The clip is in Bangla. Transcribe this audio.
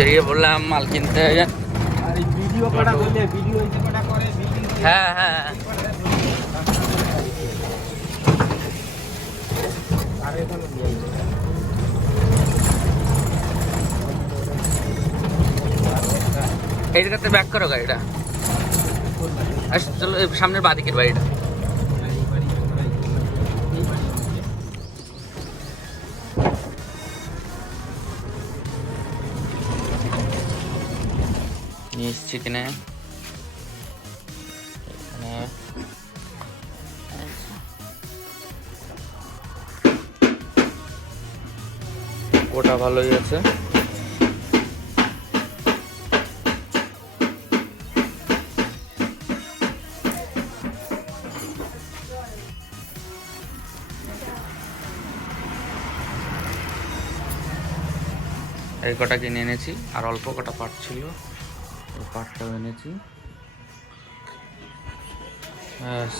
বেরিয়ে পড়লাম, মাল কিনতে হ্যাঁ হ্যাঁ আর এখন ব্যাক করো গাড়িটা। আস, চলো সামনের বাদিকের বাড়িটা। নিয়ে এসছি কিনে এখানে। ওটা ভালোই আছে। এই কটা কিনে এনেছি, আর অল্প কটা পাট ছিল। পাটটাও এনেছি। ব্যাস,